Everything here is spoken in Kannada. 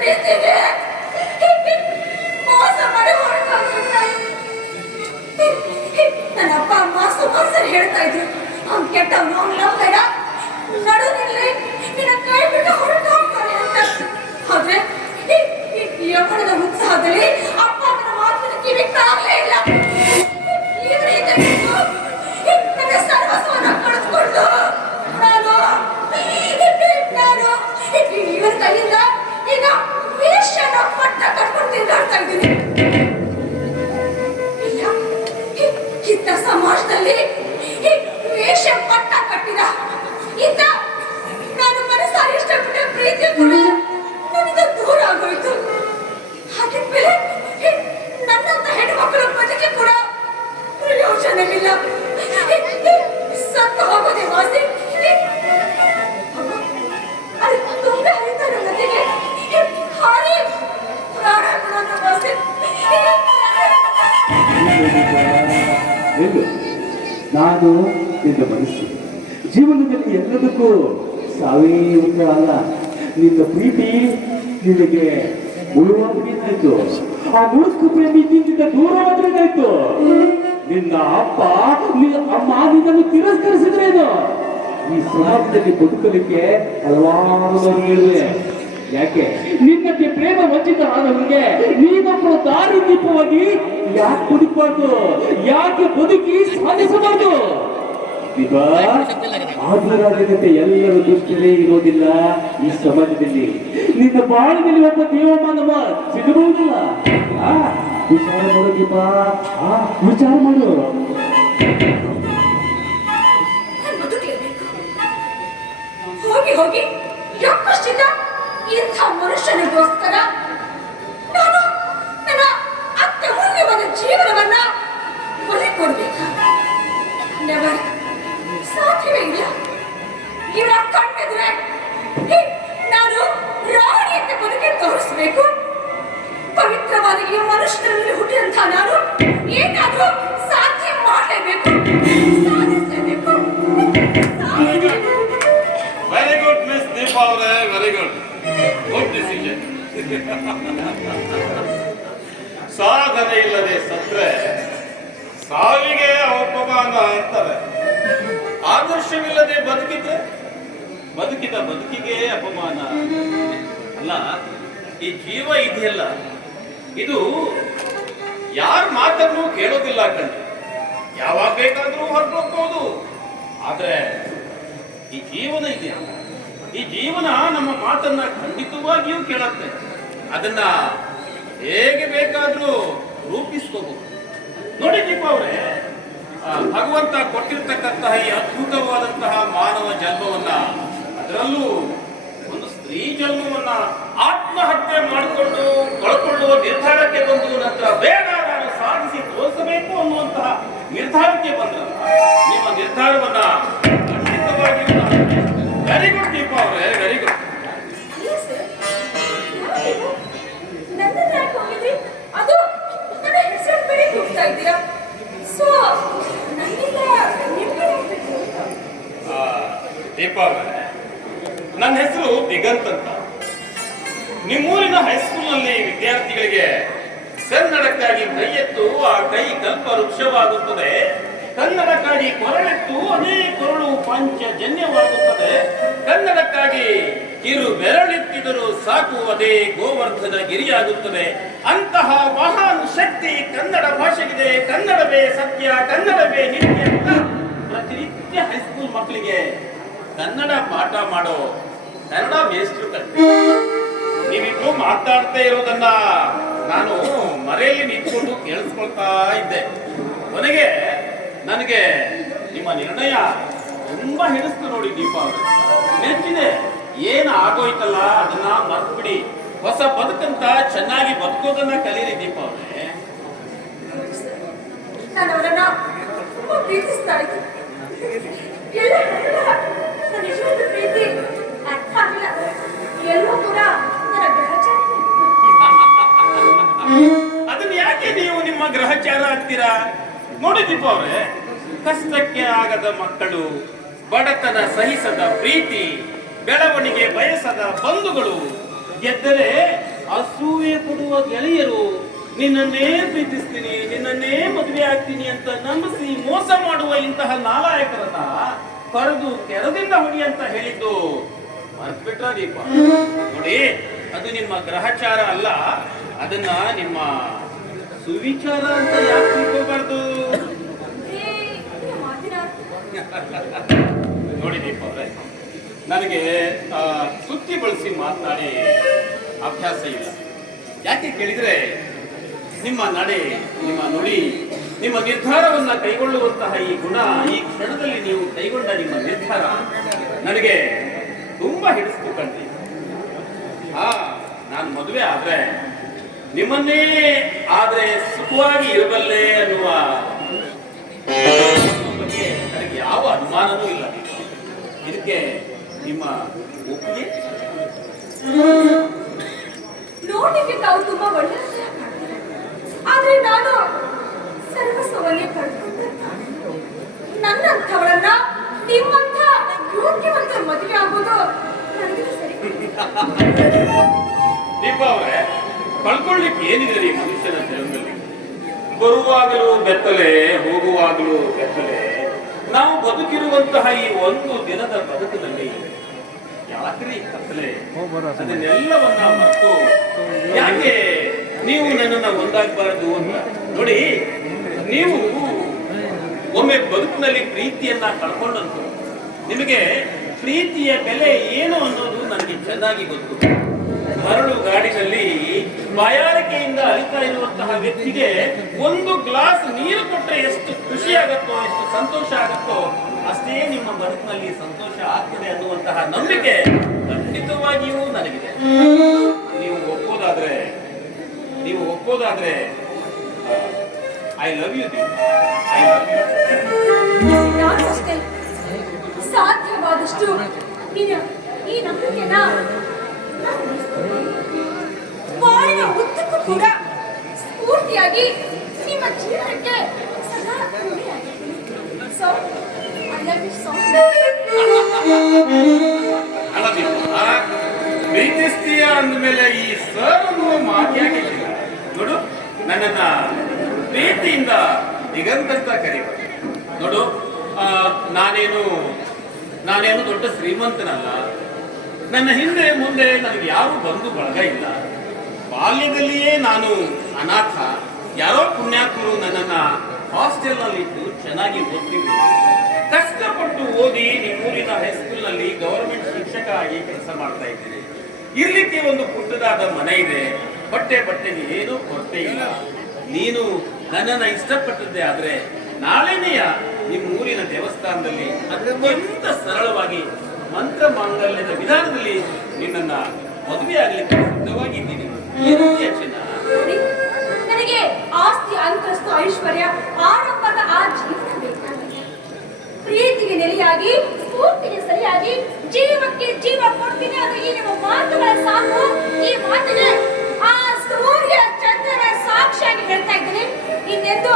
ಪ್ರೀತಿಗೆ ಮೋಸ ಮಾಡಿ ಹೊರಟೋಗ್ಬಿಟ್ಟ. ನನ್ನ ಅಪ್ಪ ಅಮ್ಮ ಸುಮಾರು ಸರಿ ಹೇಳ್ತಾ ಇದ್ರು, ಅವ್ನು ಕೆಟ್ಟವನು, ಅವ್ನು ನಂಬೇಡ, ನಡು ನಿಲ್ಲಿ, ನಿನ್ನ ಕೈ ಬಿಟ್ಟು ಹೊರಟು ಹೋಗ್ತಾರೆ ಅಂತ. ಆದ್ರೆ ಈ ಯೌವನದ ಉತ್ಸಾಹದಲ್ಲಿ ಅಪ್ಪ ಅಮ್ಮನ ಮಾತಿನ ಕಿವಿ ತಾಗಲೇ ಇಲ್ಲ. ನನ್ನ ಸರ್ವಸ್ವನ ಕಳೆದುಕೊಂಡು ನಾನು ಇವನ ಕೈಯಿಂದ ಈಗ ವೇಷನ ಪಟ್ಟ ಕಟ್ಕೊಂಡು ತಿರುಗಾಡ್ತಾ ಇದ್ದೀನಿ. ಇಂಥ ಸಮಾಜದಲ್ಲಿ ವೇಷ ಪಟ್ಟ ಕಟ್ಟಿದ ಇಂಥ ನಾನು ಮನಸ್ಸಾರಿ ಇಷ್ಟಪಟ್ಟ ಪ್ರೀತಿ ಕೂಡ ನನಗೆ ದೂರ ಆಗೋಯ್ತು. ಹಾಗಿದ್ಮೇಲೆ ನನ್ನಂತ ಹೆಣ್ಮಕ್ಕಳ ಬದುಕಿ ಕೂಡ ಪ್ರಯೋಜನವಿಲ್ಲ. ಸತ್ತು ಹೋಗೋದೇ ವಾಸಿ. ತುಂಬ ಹರಿತಾರ ನದಿಗೆ ಹಾರಿ ಪ್ರಾಣ ಬಿಡೋದು ವಾಸಿ. ನಾನು ನಿನ್ನ ಮನಸ್ಸು. ಜೀವನದಲ್ಲಿ ಎಲ್ಲದಕ್ಕೂ ಸಾವೇ ಉತ್ತರ ಅಲ್ಲ. ನಿನ್ನ ಪ್ರೀತಿ ನಿನಗೆ ಮುಳುವಾದ್ರೇನಾಯ್ತು, ಆ ಮೂರ್ಖ ಪ್ರೇಮಿ ನಿನ್ನಿಂದ ದೂರವಾದ್ರೇನಾಯ್ತು. ನಿನ್ನ ಅಪ್ಪ ಅಮ್ಮ ನಿನ್ನನ್ನು ತಿರಸ್ಕರಿಸಿದ್ರೇನು. ಈ ಸಮಾಜದಲ್ಲಿ ಬದುಕಲಿಕ್ಕೆ ಹಲವಾರು ಹೇಳಿವೆ. ಯಾಕೆ ನಿನ್ನಕ್ಕೆ ಪ್ರೇಮ ವಂಚಿತರಾದವರಿಗೆ ನೀನೊಬ್ಬ ದಾರಿ ದೀಪವಾಗಿ ಯಾಕೆ ಬದುಕಬಾರ್ದು, ಯಾಕೆ ಬದುಕಿ ಸಾಧಿಸಬಾರ್ದು. ಆಧುರಾಗಿರುತ್ತೆ ಎಲ್ಲರ ದೃಷ್ಟಿಯಲ್ಲೇ ಇರೋದಿಲ್ಲ ಈ ಸಮಾಜದಲ್ಲಿ. ನಿನ್ನ ಬಾಳಿನಲ್ಲಿ ಒಬ್ಬ ದೇವಮಾನವ ಸಿಗಬಹುದಿಲ್ಲ. ವಿಚಾರ ಮಾಡು ದೀಪ, ವಿಚಾರ ಮಾಡು. ಹೋಗಿ ಹೋಗಿ ಯಾಕಷ್ಟಿಂದ ಇಂಥ ಮನುಷ್ಯನಿಗೋಸ್ಕರ ನಾನು ನನ್ನ ಅತ್ಯಮೂಲ್ಯವಾದ ಜೀವನವನ್ನ ಬಲಿ ಕೊಡ್ಬೇಕಾ? ನೆವರ್, ಸಾಧ್ಯವೇ ಇಲ್ಲ. ಇವರ ಕಣ್ಣೆದುರೆ ನಾನು ರಾಣಿಯಂತೆ ಬದುಕಿ ತೋರಿಸಬೇಕು. ಪವಿತ್ರವಾದ ಈ ಮನುಷ್ಯನಲ್ಲಿ ಹುಟ್ಟಿದಂಥ ನಾನು ಏನಾದರೂ ಸಾಧ್ಯ ಮಾಡಲೇಬೇಕು, ಸಾಧಿಸಲೇಬೇಕು. ವೆರಿ ಗುಡ್ ಮಿಸ್ ದೀಪಾ ಅವರೇ, ವೆರಿ ಗುಡ್, ಗುಡ್ ಡಿಸಿಷನ್. ಸಾಧನೆ ಇಲ್ಲದೆ ಸತ್ರೆ ಸಾವಿಗೆ ಅಪಮಾನ ಅಂತಾರೆ. ಆದರ್ಶವಿಲ್ಲದೆ ಬದುಕಿದ ಬದುಕಿಗೆ ಅಪಮಾನ ಅಲ್ಲ. ಈ ಜೀವ ಇದೆಯಲ್ಲ, ಇದು ಯಾರ ಮಾತನ್ನು ಕೇಳೋದಿಲ್ಲ ಕಣ್ರಿ. ಯಾವಾಗ ಬೇಕಾದ್ರೂ ಹೊರಟೋಗ್ಬೋದು. ಆದ್ರೆ ಈ ಜೀವನ ಇದೆಯಲ್ಲ, ಈ ಜೀವನ ನಮ್ಮ ಮಾತನ್ನ ಖಂಡಿತವಾಗಿಯೂ ಕೇಳುತ್ತೆ. ಅದನ್ನ ಹೇಗೆ ಬೇಕಾದ್ರೂ ರೂಪಿಸ್ಕೋಬಹುದು. ನೋಡಿ ದೀಪ ಅವರೇ, ಭಗವಂತ ಕೊಟ್ಟಿರ್ತಕ್ಕಂತಹ ಈ ಅದ್ಭುತವಾದಂತಹ ಮಾನವ ಜನ್ಮವನ್ನ, ಅದರಲ್ಲೂ ಒಂದು ಸ್ತ್ರೀ ಜನ್ಮವನ್ನ ಆತ್ಮಹತ್ಯೆ ಮಾಡಿಕೊಂಡು ಕಳ್ಕೊಳ್ಳುವ ನಿರ್ಧಾರಕ್ಕೆ ಬಂದು ನಂತರ ಬೇಡ ನಾನು ಸಾಧಿಸಿ ತೋರಿಸಬೇಕು ಅನ್ನುವಂತಹ ನಿರ್ಧಾರಕ್ಕೆ ಬಂದ್ರಲ್ಲ, ನಿಮ್ಮ ನಿರ್ಧಾರವನ್ನ ಖಂಡಿತವಾಗಿಯೂ ವೆರಿ ಗುಡ್ ದೀಪ ಅವರೇ, ವೆರಿ ಗುಡ್. ಅದು ನನ್ನ ಹೆಸರು ಬೇರೆ ಹೋಗ್ತಾ ಇದ್ದೀರಾ? ಸೊ ದೀಪ ಅವರೇ, ನನ್ನ ಹೆಸರು ದಿಗಂತ್ ಅಂತ. ನಿಮ್ಮೂರಿನ ಹೈಸ್ಕೂಲ್ನಲ್ಲಿ ವಿದ್ಯಾರ್ಥಿಗಳಿಗೆ ಕನ್ನಡಕ್ಕಾಗಿ ಕೈ ಎತ್ತು ಆ ಕೈ ಕಲ್ಪ ವೃಕ್ಷವಾಗುತ್ತದೆ, ಕನ್ನಡಕ್ಕಾಗಿ ಕೊರಳೆತ್ತು ಅದೇ ಕೊರಳು ಪಂಚಜನ್ಯವಾಗುತ್ತದೆ, ಕನ್ನಡಕ್ಕಾಗಿ ಕಿರು ಬೆರಳೆತ್ತಿದರೂ ಸಾಕು ಅದೇ ಗೋವರ್ಧನ ಗಿರಿಯಾಗುತ್ತದೆ. ಅಂತಹ ಮಹಾನ್ ಶಕ್ತಿ ಕನ್ನಡ ಭಾಷೆಗಿದೆ. ಕನ್ನಡವೇ ಸತ್ಯ, ಕನ್ನಡವೇ ನಿತ್ಯ ಅಂತ ಪ್ರತಿನಿತ್ಯ ಹೈಸ್ಕೂಲ್ ಮಕ್ಕಳಿಗೆ ಕನ್ನಡ ಪಾಠ ಮಾಡೋ ಕನ್ನಡ ಮೇಷ್ಟ್ರು ಕಟ್ಟಿ ನೀವಿಬ್ರು ಮಾತಾಡ್ತಾ ಇರೋದನ್ನ ನಾನು ಮರೆಯಲ್ಲಿ ನಿಂತ್ಕೊಂಡು ಕೇಳಿಸ್ಕೊಳ್ತಾ ಇದ್ದೆ. ಕೊನೆಗೆ ನನಗೆ ನಿಮ್ಮ ನಿರ್ಣಯ ತುಂಬಾ ಹಿಡಿಸ್ತು ನೋಡಿ ದೀಪ ಅವರು. ನೆಚ್ಚಿದೆ, ಏನು ಆಗೋಯ್ತಲ್ಲ ಅದನ್ನ ಮರ್ತ್ಬಿಡಿ, ಹೊಸ ಬದುಕಂತ ಚೆನ್ನಾಗಿ ಬದುಕೋದನ್ನ ಕಲೀರಿ ದೀಪ ಅವರೇ. ನಾನು ಅವರನ್ನ ಪ್ರೀತಿಸ್ತಾ ಇದ್ದೆ. ಪ್ರೀತಿ ಅರ್ಥ ಆಗಿಲ್ಲ. ಎಲ್ಲರೂ ಕೂಡ ನನ್ನ ಗ್ರಹಚಾರ. ಅದನ್ನ ಯಾಕೆ ನೀವು ನಿಮ್ಮ ಗ್ರಹಚಾರ ಅಂತೀರಾ? ನೋಡಿ ದೀಪ ಅವರೇ, ಕಷ್ಟಕ್ಕೆ ಆಗದ ಮಕ್ಕಳು, ಬಡತನ ಸಹಿಸದ ಪ್ರೀತಿ, ಬೆಳವಣಿಗೆ ಬಯಸದ ಬಂಧುಗಳು, ಗೆದ್ದರೆ ಅಸೂಯೆ ಪಡುವ ಗೆಳೆಯರು ನಿನ್ನನ್ನೇ ಪ್ರೀತಿಸ್ತೀನಿ, ನಿನ್ನನ್ನೇ ಮದುವೆ ಆಗ್ತೀನಿ ಅಂತ ನಂಬಿಸಿ ಮೋಸ ಮಾಡುವ ಇಂತಹ ನಾಲಾಯಕರನ್ನ ಕರೆದು ಕೆರದಿಂದ ಹೊಡಿ ಅಂತ ಹೇಳಿದ್ದು ಮರ್ತ್ಬಿಟ್ರ ದೀಪ? ನೋಡಿ, ಅದು ನಿಮ್ಮ ಗ್ರಹಚಾರ ಅಲ್ಲ, ಅದನ್ನ ನಿಮ್ಮ ಸುವಿಚಾರ ಅಂತ ಯಾಕೆ ತಿಳ್ಕೋಬಾರ್ದು? ನೋಡಿ ದೀಪ ಅವರೇ, ನನಗೆ ಸುತ್ತಿ ಬಳಸಿ ಮಾತನಾಡಿ ಅಭ್ಯಾಸ ಇಲ್ಲ. ಯಾಕೆ ಕೇಳಿದ್ರೆ, ನಿಮ್ಮ ನಡೆ, ನಿಮ್ಮ ನುಡಿ, ನಿಮ್ಮ ನಿರ್ಧಾರವನ್ನ ಕೈಗೊಳ್ಳುವಂತಹ ಈ ಗುಣ, ಈ ಕ್ಷಣದಲ್ಲಿ ನೀವು ಕೈಗೊಂಡ ನಿಮ್ಮ ನಿರ್ಧಾರ ನನಗೆ ತುಂಬಾ ಹಿಡಿಸ್ತು ಕಂಡ್ರಿ. ನಾನು ಮದುವೆ ಆದ್ರೆ ನಿಮ್ಮನ್ನೇ ಆದ್ರೆ ಸುಖವಾಗಿ ಇರಬಲ್ಲೆ ಅನ್ನುವ ಬಗ್ಗೆ ನನಗೆ ಯಾವ ಅನುಮಾನನೂ ಇಲ್ಲ. ಇದಕ್ಕೆ ನಿಮ್ಮ ಒಪ್ಪಿಗೆ? ನೋಡಿಗೆ ತಾವು ತುಂಬಾ ಒಳ್ಳೆಯ ಆದ್ರೆ ನಾನು ಸರ್ವಸ್ವವನ್ನೇ ಕಳ್ಕೊಂಡ ನನ್ನಂಥವಳನ್ನ ನಿಮ್ಮಂಥ ಯೋಗ್ಯವಂತ ಮದುವೆ ಆಗೋದು ನನಗೆ ಸರಿ. ದೀಪ ಅವರೇ, ಕಳ್ಕೊಳ್ಳಿಕ್ಕೆ ಏನಿದೆ ರೀ ಮನುಷ್ಯನ ಜೀವನದಲ್ಲಿ? ಬರುವಾಗಲೂ ಬೆತ್ತಲೆ, ಹೋಗುವಾಗಲೂ ಬೆತ್ತಲೆ. ನಾವು ಬದುಕಿರುವಂತಹ ಈ ಒಂದು ದಿನದ ಬದುಕಿನಲ್ಲಿ ಯಾಕ್ರಿ ಕತ್ತಲೆ? ಅದನ್ನೆಲ್ಲವನ್ನ ಮರೆತು ಯಾಕೆ ನೀವು ನನ್ನನ್ನ ಒಂದಾಗಬಾರದು ಅಂತ ನೋಡಿ. ನೀವು ಒಮ್ಮೆ ಬದುಕಿನಲ್ಲಿ ಪ್ರೀತಿಯನ್ನ ಕಳ್ಕೊಂಡಂತು, ನಿಮಗೆ ಪ್ರೀತಿಯ ಬೆಲೆ ಏನು ಅನ್ನೋದು ನನಗೆ ಚೆನ್ನಾಗಿ ಗೊತ್ತು. ಮರಳು ಗಾಡಿನಲ್ಲಿ ಬಾಯಾರಿಕೆಯಿಂದ ಅಲಿತಾ ಇರುವಂತಹ ವ್ಯಕ್ತಿಗೆ ಒಂದು ಗ್ಲಾಸ್ ನೀರು ಕೊಟ್ಟರೆ ಎಷ್ಟು ಖುಷಿ ಆಗತ್ತೋ, ಎಷ್ಟು ಸಂತೋಷ ಆಗತ್ತೋ, ಅಷ್ಟೇ ನಿಮ್ಮ ಬದುಕಿನಲ್ಲಿ ಸಂತೋಷ ಆಗ್ತದೆ ಅನ್ನುವಂತಹ ನಂಬಿಕೆ ಖಂಡಿತವಾಗಿಯೂ ನನಗಿದೆ. ನೀವು ಒಪ್ಪೋದಾದ್ರೆ ಐ ಲವ್ ಯು. ನಾನಷ್ಟೇ ಸಾಧ್ಯವಾದಷ್ಟು ಈ ನಂಬಿಕೆನ ಬಾಳಿನ ಉದ್ದಕ್ಕೂ ಕೂಡ ಸ್ಫೂರ್ತಿಯಾಗಿ ನಿಮ್ಮ ಜೀವನಕ್ಕೆ ಸದಾ ಋಣಿಯಾಗಿರ್ತೀನಿ. So, I love you so much. ಪ್ರೀತಿಸ್ತೀಯ ಅಂದಮೇಲೆ ಈ ಸರ್ ಅನ್ನುವ ಮಾತ್ಯಾಕೆ ನೋಡು, ನನ್ನನ್ನ ಪ್ರೀತಿಯಿಂದ ದಿಗಂತ ಕರೀಬೇಕು. ನೋಡು, ನಾನೇನು ದೊಡ್ಡ ಶ್ರೀಮಂತನಲ್ಲ, ನನ್ನ ಹಿಂದೆ ಮುಂದೆ ನನಗೆ ಯಾರು ಬಂಧು ಬಳಗ ಇಲ್ಲ. ಬಾಲ್ಯದಲ್ಲಿಯೇ ನಾನು ಅನಾಥ. ಯಾರೋ ಪುಣ್ಯಾತ್ಮರು ನನ್ನನ್ನ ಹಾಸ್ಟೆಲ್ನಲ್ಲಿ ಇಟ್ಟು ಚೆನ್ನಾಗಿ ಓದ್ತಿದ್ರು. ಕಷ್ಟಪಟ್ಟು ಓದಿ ನಿಮ್ಮೂರಿನ ಹೈಸ್ಕೂಲ್ನಲ್ಲಿ ಗವರ್ಮೆಂಟ್ ಶಿಕ್ಷಕ ಆಗಿ ಕೆಲಸ ಮಾಡ್ತಾ ಇದ್ದೀನಿ. ಇರ್ಲಿಕ್ಕೆ ಒಂದು ಪುಟ್ಟದಾದ ಮನೆ ಇದೆ, ಬಟ್ಟೆಗೆ ಏನೂ ಕೊರತೆ ಇಲ್ಲ. ನೀನು ನನ್ನನ್ನ ಇಷ್ಟಪಟ್ಟದ್ದೇ ಆದ್ರೆ ನಾಳೆನೆಯ ನಿಮ್ಮೂರಿನ ದೇವಸ್ಥಾನದಲ್ಲಿ ಅತ್ಯಂತ ಸರಳವಾಗಿ ಮಂತ್ರ ಮಾಂಗಲ್ಯದ ವಿಧಾನದಲ್ಲಿ ನಿನ್ನನ್ನ ಮದುವೆ ಆಗ್ಲಿಕ್ಕೆ ಸಿದ್ಧವಾಗಿದ್ದೀನಿ. ನನಗೆ ಆಸ್ತಿ, ಅಂತಸ್ತು, ಐಶ್ವರ್ಯ, ಆಡಂಬರದ ಆ ಜೀವನ ಬೇಕಾಗಿದೆ. ಪ್ರೀತಿಗೆ ನೆಲೆಯಾಗಿ, ಸ್ಫೂರ್ತಿಗೆ ಸರಿಯಾಗಿ, ಜೀವಕ್ಕೆ ಜೀವ ಕೊಡ್ತೀನಿ ಅದು ಈ ನಿಮ್ಮ ಮಾತುಗಳ ಸಾಕು. ಈ ಮಾತಿಗೆ ಆ ಸೂರ್ಯ ಚಂದ್ರನ ಸಾಕ್ಷಿಯಾಗಿ ಹೇಳ್ತಾ ಇದ್ದೀನಿ. ಇನ್ನೆಂದು